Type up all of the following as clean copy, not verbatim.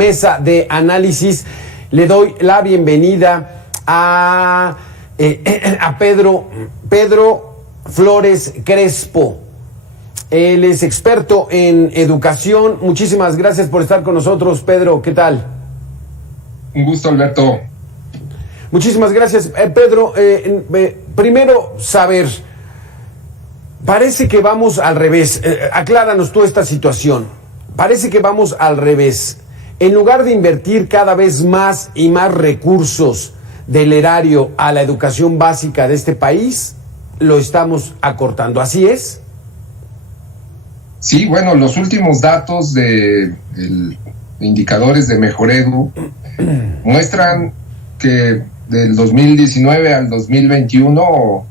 Mesa de análisis. Le doy la bienvenida a Pedro Flores Crespo. Él es experto en educación. Muchísimas gracias por estar con nosotros, Pedro. ¿Qué tal? Un gusto, Alberto. Muchísimas gracias, Pedro. Primero, saber, parece que vamos al revés. Acláranos tú esta situación. Parece que vamos al revés. En lugar de invertir cada vez más y más recursos del erario a la educación básica de este país, lo estamos acortando. ¿Así es? Sí, bueno, los últimos datos de indicadores de Mejoredu muestran que del 2019 al 2021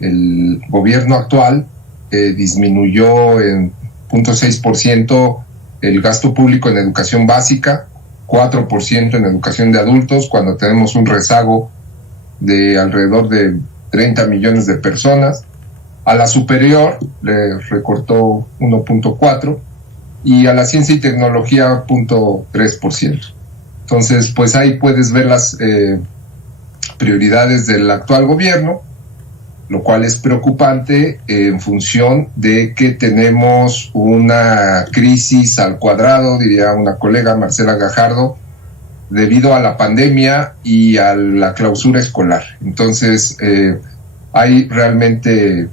el gobierno actual disminuyó en 0.6% el gasto público en educación básica, 4% en educación de adultos, cuando tenemos un rezago de alrededor de 30 millones de personas. A la superior le recortó 1.4% y a la ciencia y tecnología 0.3%. Entonces, pues ahí puedes ver las prioridades del actual gobierno, lo cual es preocupante en función de que tenemos una crisis al cuadrado, diría una colega, Marcela Gajardo, debido a la pandemia y a la clausura escolar. Entonces, hay realmente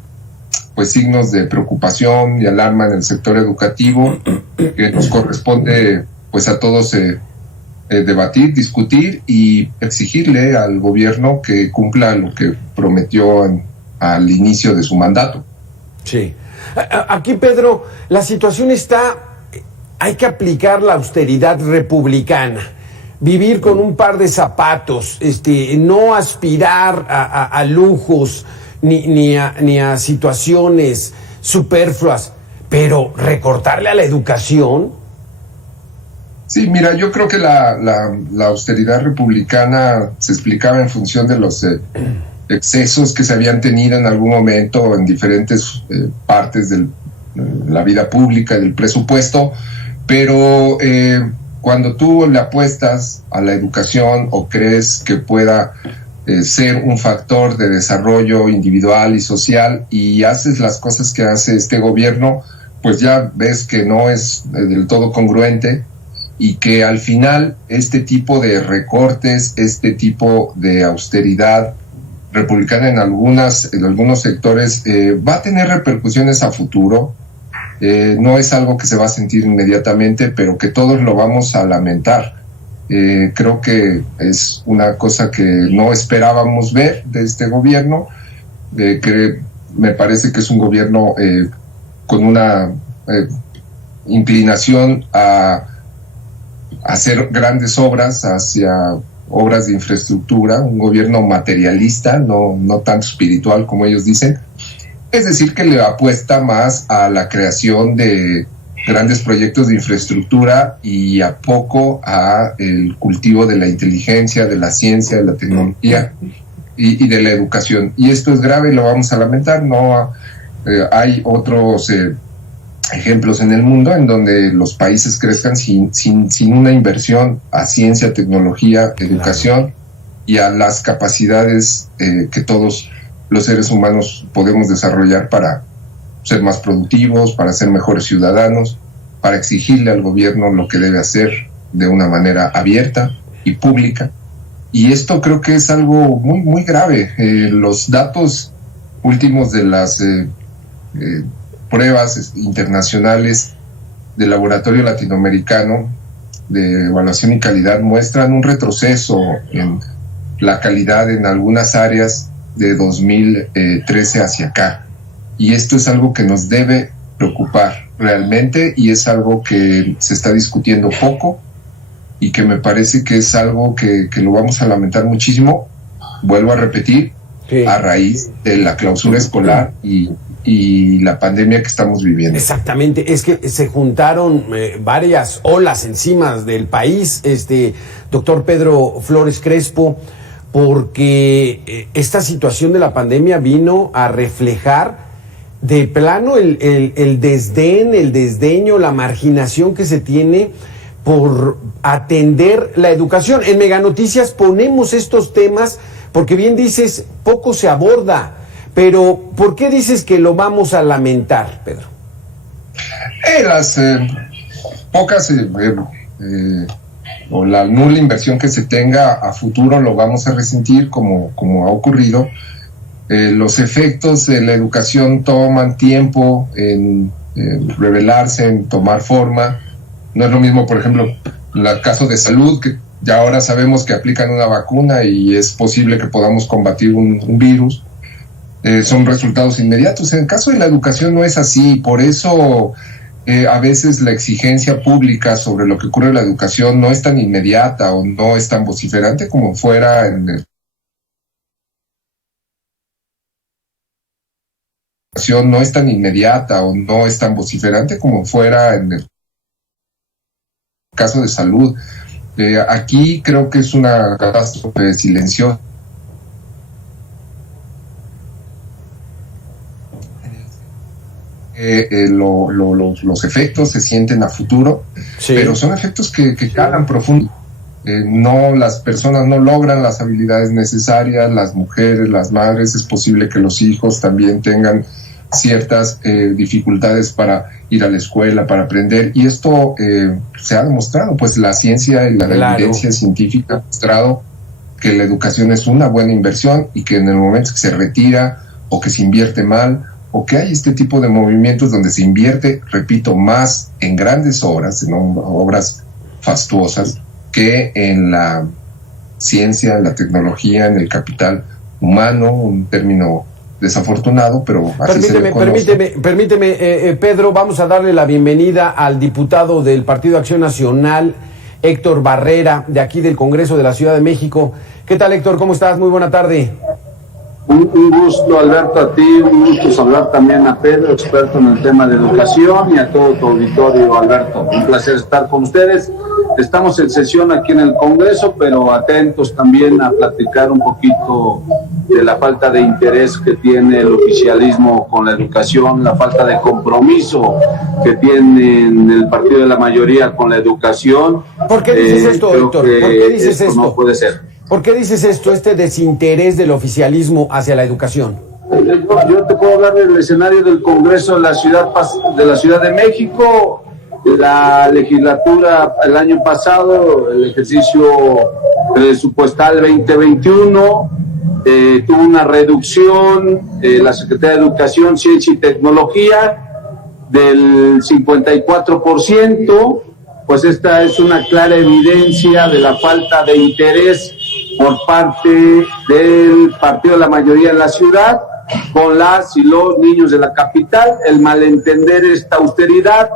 pues signos de preocupación y alarma en el sector educativo que nos corresponde pues a todos debatir, discutir y exigirle al gobierno que cumpla lo que prometió al inicio de su mandato. Sí. Aquí, Pedro, la situación está, hay que aplicar la austeridad republicana, vivir con un par de zapatos, no aspirar a lujos ni a situaciones superfluas, pero recortarle a la educación. Sí, mira, yo creo que la austeridad republicana se explicaba en función de los excesos que se habían tenido en algún momento en diferentes partes de la vida pública, del presupuesto, pero cuando tú le apuestas a la educación o crees que pueda ser un factor de desarrollo individual y social y haces las cosas que hace este gobierno, pues ya ves que no es del todo congruente y que al final este tipo de recortes, este tipo de austeridad republicana en algunos sectores va a tener repercusiones a futuro. No es algo que se va a sentir inmediatamente, pero que todos lo vamos a lamentar. Creo que es una cosa que no esperábamos ver de este gobierno, que me parece que es un gobierno con una inclinación a hacer grandes obras, hacia obras de infraestructura, un gobierno materialista, no tanto espiritual como ellos dicen. Es decir, que le apuesta más a la creación de grandes proyectos de infraestructura y a poco a el cultivo de la inteligencia, de la ciencia, de la tecnología y de la educación. Y esto es grave y lo vamos a lamentar. No hay otros ejemplos en el mundo en donde los países crezcan sin una inversión a ciencia, tecnología, educación y a las capacidades que todos los seres humanos podemos desarrollar para ser más productivos, para ser mejores ciudadanos, para exigirle al gobierno lo que debe hacer de una manera abierta y pública. Y esto creo que es algo muy, muy grave. Los datos últimos de las pruebas internacionales del Laboratorio Latinoamericano de Evaluación y Calidad muestran un retroceso en la calidad en algunas áreas de 2013 hacia acá. Y esto es algo que nos debe preocupar realmente y es algo que se está discutiendo poco y que me parece que es algo que lo vamos a lamentar muchísimo. Vuelvo a repetir, sí, a raíz de la clausura escolar y la pandemia que estamos viviendo. Exactamente, es que se juntaron varias olas encima del país, doctor Pedro Flores Crespo, porque esta situación de la pandemia vino a reflejar de plano el desdén, el desdeño, la marginación que se tiene por atender la educación. En Mega Noticias ponemos estos temas porque bien dices, poco se aborda, pero ¿por qué dices que lo vamos a lamentar, Pedro? Las pocas o la nula inversión que se tenga a futuro lo vamos a resentir como ha ocurrido. Los efectos de la educación toman tiempo en revelarse, en tomar forma. No es lo mismo, por ejemplo, el caso de salud, que ya ahora sabemos que aplican una vacuna y es posible que podamos combatir un virus. Son resultados inmediatos. En el caso de la educación no es así, por eso a veces la exigencia pública sobre lo que ocurre en la educación no es tan inmediata o no es tan vociferante como fuera en el no es tan inmediata o no es tan vociferante como fuera en el caso de salud. Aquí creo que es una catástrofe silenciosa. Los efectos se sienten a futuro, sí, pero son efectos que calan profundo. No, las personas no logran las habilidades necesarias, las mujeres, las madres, es posible que los hijos también tengan ciertas dificultades para ir a la escuela, para aprender, y esto se ha demostrado, pues la ciencia y la evidencia científica ha mostrado que la educación es una buena inversión y que en el momento que se retira o que se invierte mal o que hay este tipo de movimientos donde se invierte, repito, más en grandes obras, en obras fastuosas, que en la ciencia, en la tecnología, en el capital humano, un término desafortunado, pero así Permíteme, Pedro, vamos a darle la bienvenida al diputado del Partido Acción Nacional, Héctor Barrera, de aquí del Congreso de la Ciudad de México. ¿Qué tal, Héctor? ¿Cómo estás? Muy buena tarde. Un gusto, Alberto, a ti, un gusto saludar también a Pedro, experto en el tema de educación, y a todo tu auditorio, Alberto. Un placer estar con ustedes. Estamos en sesión aquí en el Congreso, pero atentos también a platicar un poquito de la falta de interés que tiene el oficialismo con la educación, la falta de compromiso que tiene el partido de la mayoría con la educación. ¿Por qué dices esto, Héctor? ¿Por qué dices esto? No puede ser. ¿Por qué dices esto, este desinterés del oficialismo hacia la educación? Yo te puedo hablar del escenario del Congreso de la Ciudad de México. La legislatura el año pasado, el ejercicio presupuestal 2021, tuvo una reducción, la Secretaría de Educación, Ciencia y Tecnología, del 54%, pues esta es una clara evidencia de la falta de interés por parte del partido de la mayoría en la ciudad, con las y los niños de la capital, el malentender esta austeridad.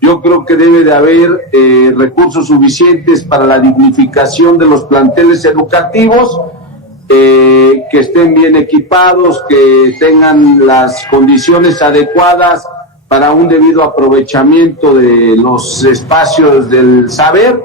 Yo creo que debe de haber recursos suficientes para la dignificación de los planteles educativos, que estén bien equipados, que tengan las condiciones adecuadas para un debido aprovechamiento de los espacios del saber,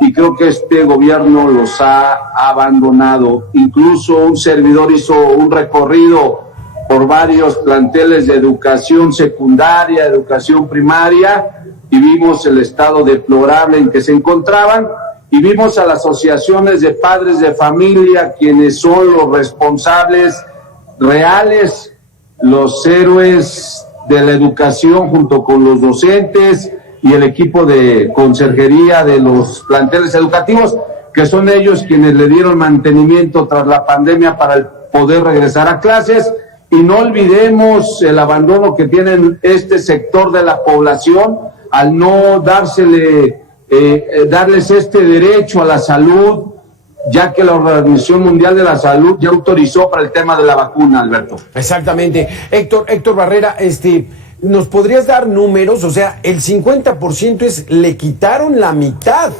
y creo que este gobierno los ha abandonado. Incluso un servidor hizo un recorrido por varios planteles de educación secundaria, educación primaria, y vimos el estado deplorable en que se encontraban, y vimos a las asociaciones de padres de familia, quienes son los responsables reales, los héroes de la educación, junto con los docentes y el equipo de conserjería de los planteles educativos, que son ellos quienes le dieron mantenimiento tras la pandemia para poder regresar a clases. Y no olvidemos el abandono que tienen este sector de la población al no darles este derecho a la salud, ya que la Organización Mundial de la Salud ya autorizó para el tema de la vacuna, Alberto. Exactamente. Héctor Barrera, ¿nos podrías dar números? O sea, el 50% le quitaron la mitad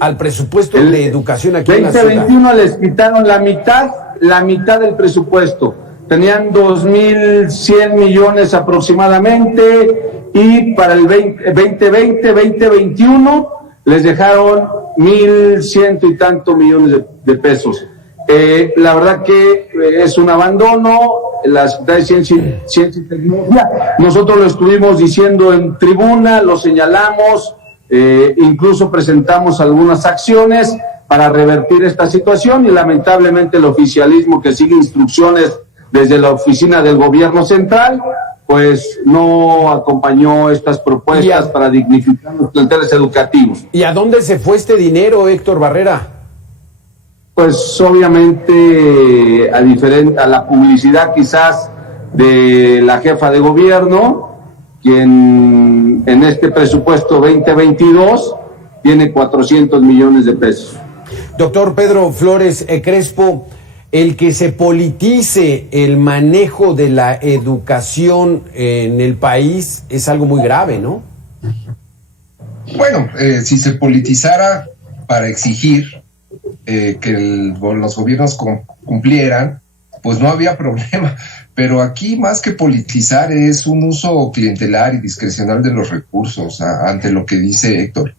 al presupuesto de educación aquí en la ciudad. 2021 les quitaron la mitad del presupuesto. Tenían 2.100 millones aproximadamente, y para el 2021 les dejaron 1.100 y tantos millones de pesos. La verdad que es un abandono. La Secretaría de Ciencia y Tecnología, nosotros lo estuvimos diciendo en tribuna, lo señalamos, Incluso presentamos algunas acciones para revertir esta situación y lamentablemente el oficialismo, que sigue instrucciones desde la oficina del gobierno central, pues no acompañó estas propuestas para dignificar los planteles educativos. ¿Y a dónde se fue este dinero, Héctor Barrera? Pues obviamente a la publicidad quizás de la jefa de gobierno, quien en este presupuesto 2022 tiene 400 millones de pesos. Doctor Pedro Flores Crespo, el que se politice el manejo de la educación en el país es algo muy grave, ¿no? Bueno, si se politizara para exigir que los gobiernos cumplieran, pues no había problema. Pero aquí, más que politizar, es un uso clientelar y discrecional de los recursos ante lo que dice Héctor.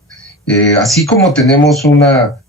Así como tenemos una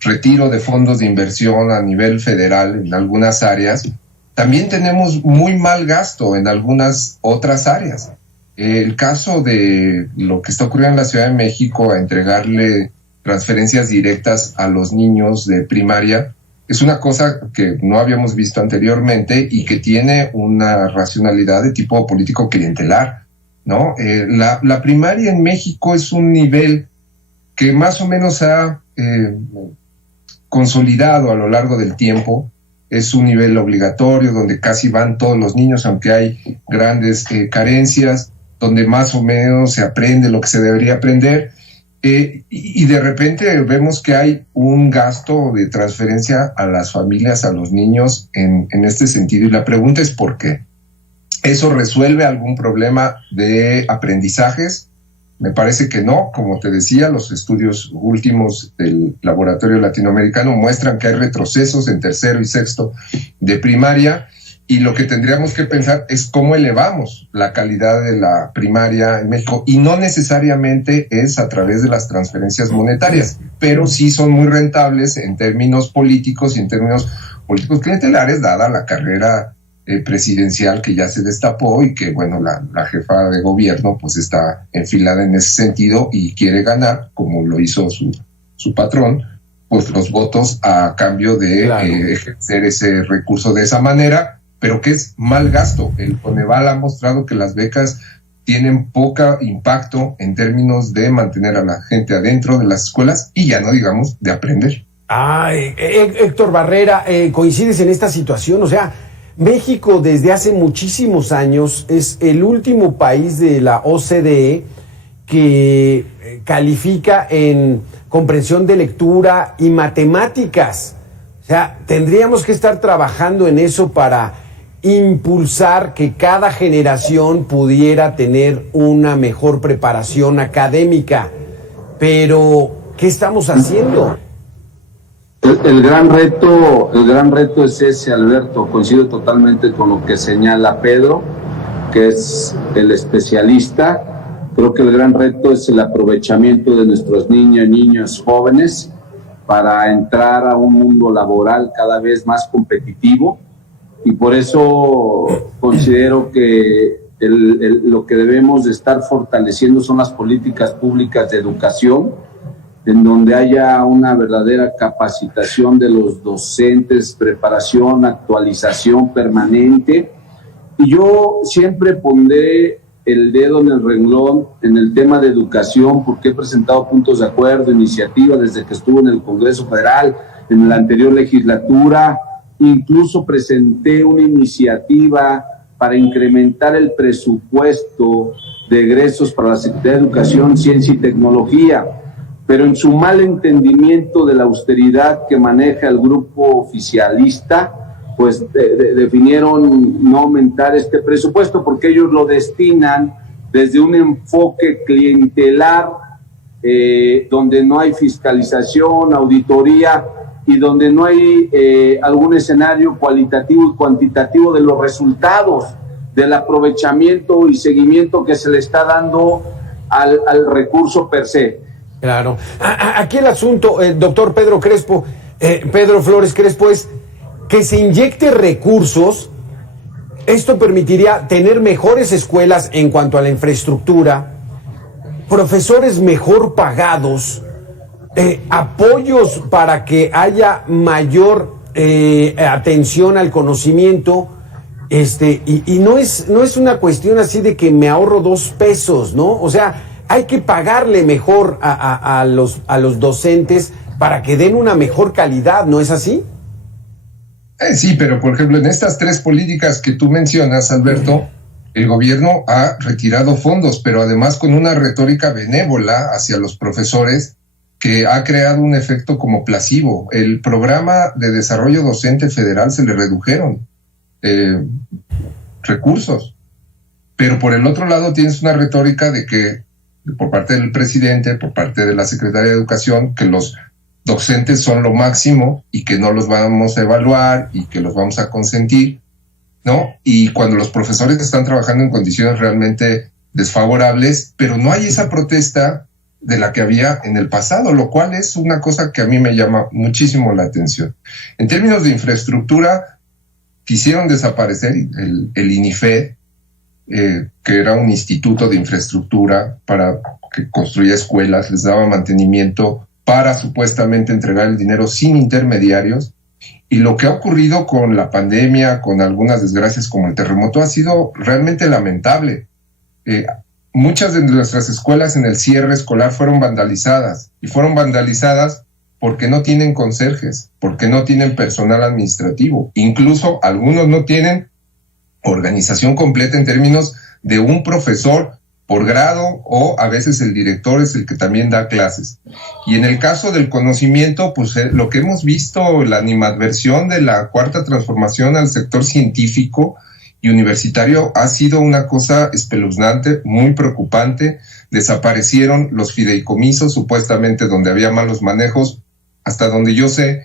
retiro de fondos de inversión a nivel federal en algunas áreas, también tenemos muy mal gasto en algunas otras áreas. El caso de lo que está ocurriendo en la Ciudad de México, a entregarle transferencias directas a los niños de primaria, es una cosa que no habíamos visto anteriormente y que tiene una racionalidad de tipo político clientelar, ¿no? La primaria en México es un nivel que más o menos ha consolidado a lo largo del tiempo. Es un nivel obligatorio donde casi van todos los niños, aunque hay grandes carencias, donde más o menos se aprende lo que se debería aprender. Y de repente vemos que hay un gasto de transferencia a las familias, a los niños en este sentido. Y la pregunta es ¿por qué? ¿Eso resuelve algún problema de aprendizajes? Me parece que no. Como te decía, los estudios últimos del Laboratorio Latinoamericano muestran que hay retrocesos en tercero y sexto de primaria, y lo que tendríamos que pensar es cómo elevamos la calidad de la primaria en México, y no necesariamente es a través de las transferencias monetarias, pero sí son muy rentables en términos políticos y en términos políticos clientelares, dada la carrera presidencial que ya se destapó y que, bueno, la jefa de gobierno pues está enfilada en ese sentido y quiere ganar, como lo hizo su patrón, pues los votos a cambio de ejercer ese recurso de esa manera, pero que es mal gasto. El Coneval ha mostrado que las becas tienen poco impacto en términos de mantener a la gente adentro de las escuelas y ya no digamos de aprender. Héctor Barrera, ¿coincides en esta situación? O sea, México desde hace muchísimos años es el último país de la OCDE que califica en comprensión de lectura y matemáticas. O sea, tendríamos que estar trabajando en eso para impulsar que cada generación pudiera tener una mejor preparación académica. Pero, ¿qué estamos haciendo? El gran reto es ese, Alberto. Coincido totalmente con lo que señala Pedro, que es el especialista. Creo que el gran reto es el aprovechamiento de nuestros niños, jóvenes, para entrar a un mundo laboral cada vez más competitivo, y por eso considero que lo que debemos de estar fortaleciendo son las políticas públicas de educación, en donde haya una verdadera capacitación de los docentes, preparación, actualización permanente. Y yo siempre pondré el dedo en el renglón en el tema de educación, porque he presentado puntos de acuerdo, iniciativas desde que estuve en el Congreso Federal, en la anterior legislatura. Incluso presenté una iniciativa para incrementar el presupuesto de egresos para la Secretaría de Educación, Ciencia y Tecnología, pero en su mal entendimiento de la austeridad que maneja el grupo oficialista, pues definieron no aumentar este presupuesto porque ellos lo destinan desde un enfoque clientelar, donde no hay fiscalización, auditoría, y donde no hay algún escenario cualitativo y cuantitativo de los resultados, del aprovechamiento y seguimiento que se le está dando al recurso per se. Claro. Aquí el asunto, doctor Pedro Crespo, Pedro Flores Crespo, es que se inyecte recursos. Esto permitiría tener mejores escuelas en cuanto a la infraestructura, profesores mejor pagados, apoyos para que haya mayor atención al conocimiento, y no es una cuestión así de que me ahorro 2 pesos, ¿no? O sea, hay que pagarle mejor a los docentes para que den una mejor calidad, ¿no es así? Sí, pero por ejemplo, en estas 3 políticas que tú mencionas, Alberto, el gobierno ha retirado fondos, pero además con una retórica benévola hacia los profesores que ha creado un efecto como placebo. El programa de desarrollo docente federal se le redujeron recursos, pero por el otro lado tienes una retórica de que por parte del presidente, por parte de la Secretaría de Educación, que los docentes son lo máximo y que no los vamos a evaluar y que los vamos a consentir, ¿no? Y cuando los profesores están trabajando en condiciones realmente desfavorables, pero no hay esa protesta de la que había en el pasado, lo cual es una cosa que a mí me llama muchísimo la atención. En términos de infraestructura, quisieron desaparecer el INIFED, que era un instituto de infraestructura para que construía escuelas, les daba mantenimiento para supuestamente entregar el dinero sin intermediarios. Y lo que ha ocurrido con la pandemia, con algunas desgracias como el terremoto, ha sido realmente lamentable. Muchas de nuestras escuelas en el cierre escolar fueron vandalizadas, y fueron vandalizadas porque no tienen conserjes, porque no tienen personal administrativo. Incluso algunos no tienen organización completa en términos de un profesor por grado, o a veces el director es el que también da clases. Y en el caso del conocimiento, pues lo que hemos visto, la animadversión de la cuarta transformación al sector científico y universitario ha sido una cosa espeluznante, muy preocupante. Desaparecieron los fideicomisos, supuestamente donde había malos manejos. Hasta donde yo sé,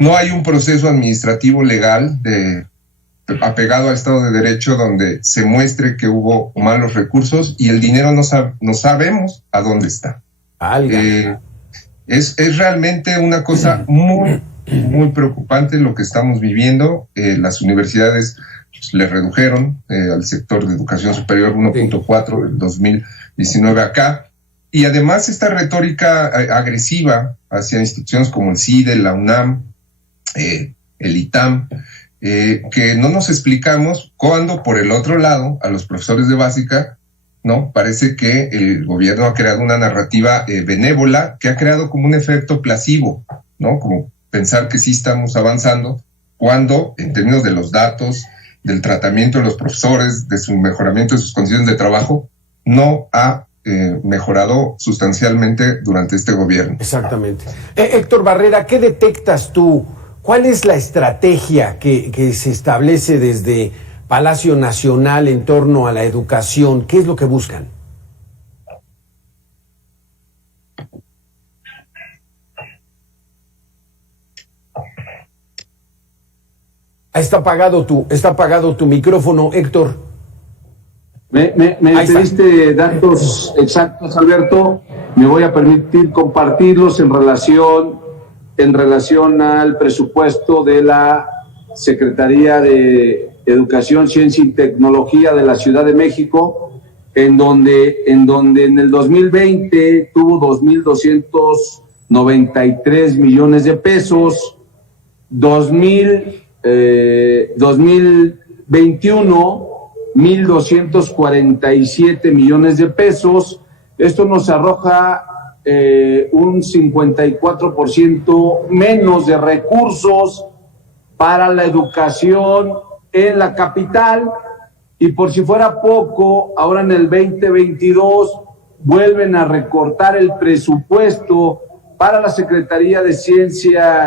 no hay un proceso administrativo legal apegado al Estado de Derecho donde se muestre que hubo malos recursos y el dinero no sabemos a dónde está. Es realmente una cosa muy, muy preocupante lo que estamos viviendo. Las universidades le redujeron al sector de educación superior 1.4 del 2019 acá. Y además esta retórica agresiva hacia instituciones como el CIDE, la UNAM, el ITAM, que no nos explicamos cuando por el otro lado a los profesores de básica, ¿no? Parece que el gobierno ha creado una narrativa benévola que ha creado como un efecto placebo, ¿no? Como pensar que sí estamos avanzando, cuando en términos de los datos, del tratamiento de los profesores, de su mejoramiento de sus condiciones de trabajo, no ha mejorado sustancialmente durante este gobierno. Exactamente. Héctor Barrera, ¿qué detectas tú? ¿Cuál es la estrategia que se establece desde Palacio Nacional en torno a la educación? ¿Qué es lo que buscan? Está apagado tu micrófono, Héctor. Me pediste datos exactos, Alberto. Me voy a permitir compartirlos en relación al presupuesto de la Secretaría de Educación, Ciencia y Tecnología de la Ciudad de México, en donde en el 2020 tuvo 2.293 millones de pesos, 2021 1.247 millones de pesos. Esto nos arroja un 54% menos de recursos para la educación en la capital. Y por si fuera poco, ahora en el 2022 vuelven a recortar el presupuesto para la Secretaría de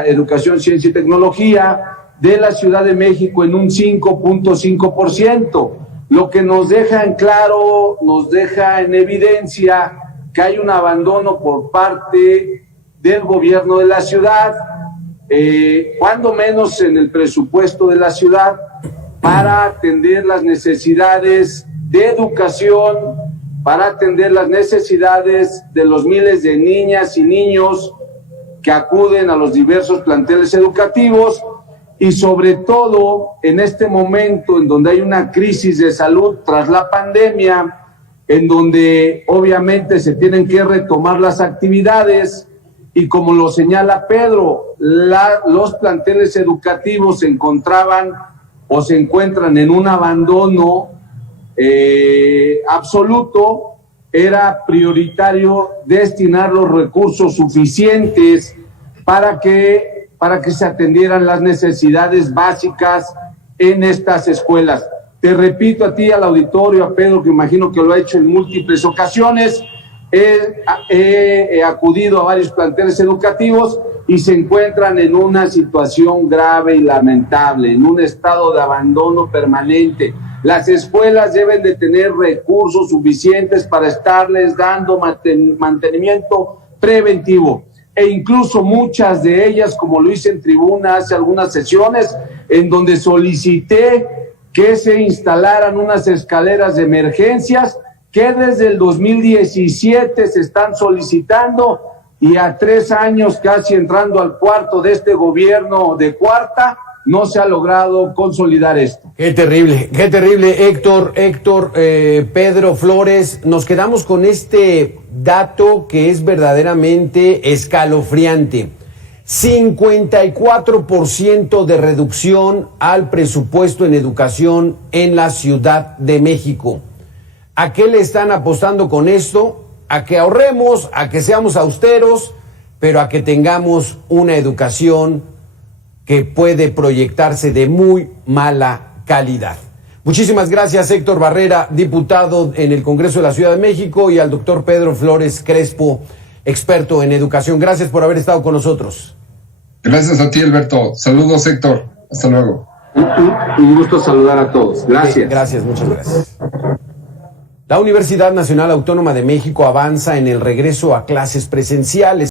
Educación, Ciencia y Tecnología de la Ciudad de México en un 5.5%. Lo que nos deja en claro, nos deja en evidencia que hay un abandono por parte del gobierno de la ciudad, cuando menos en el presupuesto de la ciudad, para atender las necesidades de educación, para atender las necesidades de los miles de niñas y niños que acuden a los diversos planteles educativos. Y sobre todo en este momento en donde hay una crisis de salud tras la pandemia, en donde obviamente se tienen que retomar las actividades y como lo señala Pedro, los planteles educativos se encontraban o se encuentran en un abandono absoluto. Era prioritario destinar los recursos suficientes para que se atendieran las necesidades básicas en estas escuelas. Te repito a ti, al auditorio, a Pedro, que imagino que lo ha hecho en múltiples ocasiones, he acudido a varios planteles educativos y se encuentran en una situación grave y lamentable, en un estado de abandono permanente. Las escuelas deben de tener recursos suficientes para estarles dando mantenimiento preventivo. E incluso muchas de ellas, como lo hice en tribuna hace algunas sesiones, en donde solicité que se instalaran unas escaleras de emergencias que desde el 2017 se están solicitando y a 3 años casi entrando al cuarto de este gobierno de cuarta, no se ha logrado consolidar esto. Qué terrible, Héctor, Pedro Flores. Nos quedamos con este dato que es verdaderamente escalofriante. 54% de reducción al presupuesto en educación en la Ciudad de México. ¿A qué le están apostando con esto? A que ahorremos, a que seamos austeros, pero a que tengamos una educación que puede proyectarse de muy mala calidad. Muchísimas gracias, Héctor Barrera, diputado en el Congreso de la Ciudad de México, y al doctor Pedro Flores Crespo, experto en educación. Gracias por haber estado con nosotros. Gracias a ti, Alberto. Saludos, Héctor. Hasta luego. Un gusto saludar a todos. Gracias. Gracias, muchas gracias. La Universidad Nacional Autónoma de México avanza en el regreso a clases presenciales.